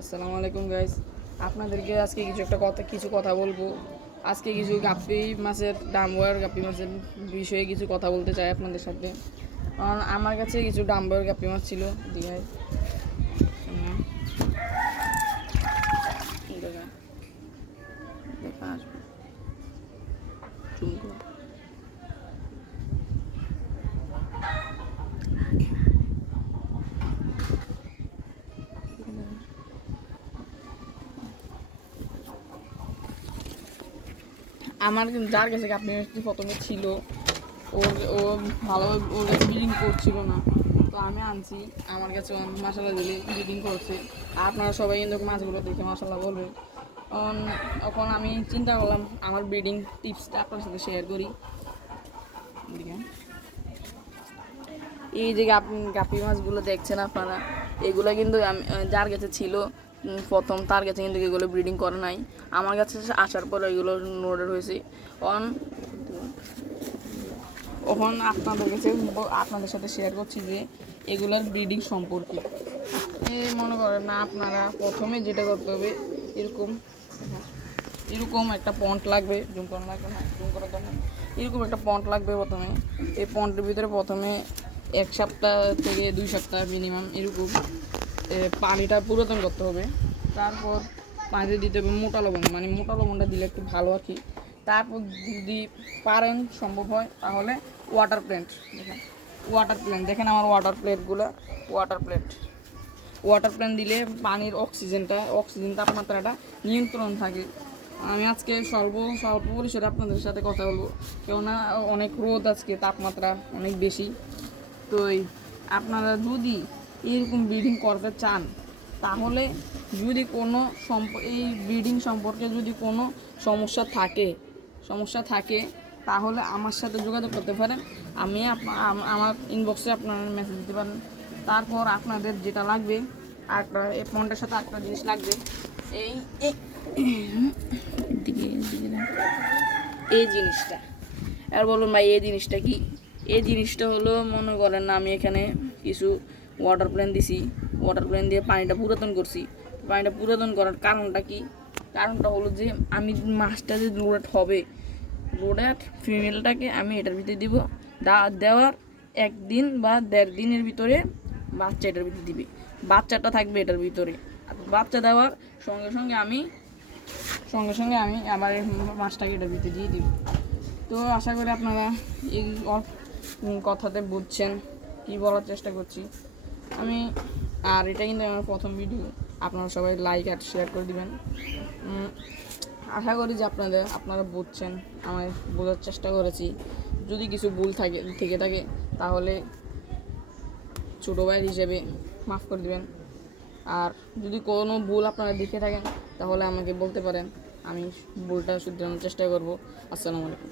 আসসালামু আলাইকুম গাইস। আপনাদেরকে আজকে কিছু কথা বলবো। আজকে কিছু গাপ্পি মাছের ডাম্বুয়ার গাপ্পি মাছের বিষয়ে কিছু কথা বলতে চাই আপনাদের সাথে। কারণ আমার কাছে কিছু ডাম্বুয়ার গাপ্পি মাছ ছিল দীঘায়। দেখা আসবে চুমকো। আমার যার কাছে গাপ্পি মাছটি প্রথমে ছিল ও ভালোভাবে ওর কাছে ব্রিডিং করছিল না, তো আমি আনছি। আমার কাছে মশলা দিলে ব্রিডিং করছে। আপনারা সবাই কিন্তু মাছগুলো দেখে মশলা বলবেন। এখন আমি চিন্তা করলাম আমার ব্রিডিং টিপসটা আপনার সাথে শেয়ার করি। এই যে গাপ্পি মাছগুলো দেখছেন আপনারা, এগুলো কিন্তু আমি যার কাছে ছিল প্রথম, তার কাছে কিন্তু এগুলো ব্রিডিং করে নাই। আমার কাছে আসার পর এগুলো লোডেড হয়েছে। এখন আপনাদের সাথে শেয়ার করছি যে এগুলার ব্রিডিং সম্পর্কে। মনে করেন না, আপনারা প্রথমে যেটা করতে হবে, এরকম এরকম একটা পন্ড লাগবে। জুম করা লাগবে না, জুম করা দরকার। এরকম একটা পন্ড লাগবে প্রথমে। এই পন্ডের ভিতরে প্রথমে 1 সপ্তাহ থেকে 2 সপ্তাহ মিনিমাম এরকম পানিটা পুরাতন করতে হবে। তারপর পানিতে দিতে হবে মোটা লবণ, মানে মোটা লবণটা দিলে একটু ভালো আর কি। তারপর যদি পারেন, সম্ভব হয়, তাহলে ওয়াটার প্ল্যান্ট দেখেন আমার ওয়াটার প্ল্যান্ট দিলে পানির অক্সিজেন তাপমাত্রাটা নিয়ন্ত্রণ থাকে। আমি আজকে স্বল্প পরিসরে আপনাদের সাথে কথা বলবো, কেননা অনেক রোদ, আজকে তাপমাত্রা অনেক বেশি। তো আপনারা যদি এরকম ব্রিডিং করতে চান, তাহলে যদি কোনো এই ব্রিডিং সম্পর্কে যদি কোনো সমস্যা থাকে তাহলে আমার সাথে যোগাযোগ করতে পারেন। আমি আমার ইনবক্সে আপনারা মেসেজ দিতে পারেন। তারপর আপনাদের যেটা লাগবে, এই ফোনটার সাথে একটা জিনিস লাগবে। এই জিনিসটা, আর বলুন ভাই এই জিনিসটা কি? এই জিনিসটা হলো, মনে করেন না, আমি এখানে কিছু ওয়াটার প্ল্যান্ট দিছি। ওয়াটার প্ল্যান্ট দিয়ে পানিটা পুরাতন করছি। পানিটা পুরাতন করার কারণটা কি? কারণটা হলো যে আমি মাছটা যে রোডেট ফিমেলটাকে আমি এটার ভিতরে দিব। দেওয়ার 1 দিন বা 1.5 দিনের ভিতরে বাচ্চা এটার ভিতরে দিবে। বাচ্চাটা থাকবে এটার ভিতরে। বাচ্চা দেওয়ার সঙ্গে সঙ্গে আমি আবার মাছটাকে এটার ভিতরে দিয়ে দিব। তো আশা করি আপনারা এই কথাতে বুঝছেন কি বলার চেষ্টা করছি আমি। আর এটা কিন্তু আমার প্রথম ভিডিও, আপনারা সবাই লাইক আর শেয়ার করে দিবেন। আশা করি যে আপনারা বুঝছেন, আমি বোঝার চেষ্টা করেছি। যদি কিছু ভুল থেকে থাকে তাহলে ছোটো ভাইয়ের হিসেবে মাফ করে দিবেন। আর যদি কোনো ভুল আপনারা দেখে থাকেন তাহলে আমাকে বলতে পারেন, আমি ভুলটা শুধরানোর চেষ্টা করব। আসসালামু আলাইকুম।